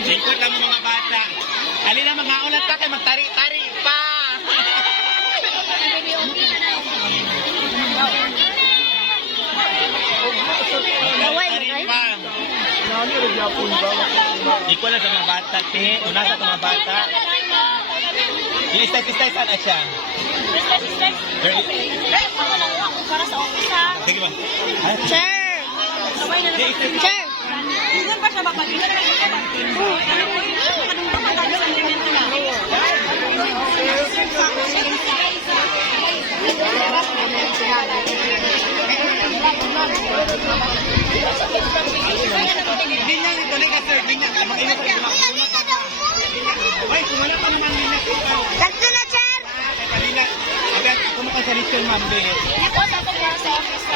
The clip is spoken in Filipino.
Lingkod lang mo mga bata. Ali na mga ulat ka kay magtari-tari pa. Magtari-tari pa. Ikaw lang sa mga bata, te. Una sa mga bata. I-stay saan siya? Para sa office ha. Sige ba? Sir! Sir! Hindi pa siya mapag-ilan na ito. Ganyan ito, lega sir. Ganyan. Mag-ingat ka. Ay, kumala ka naman minat ikaw. Sakto na, sir! Kanina, agad kumakan sa ritual, ma'am. Hindi po, sa office.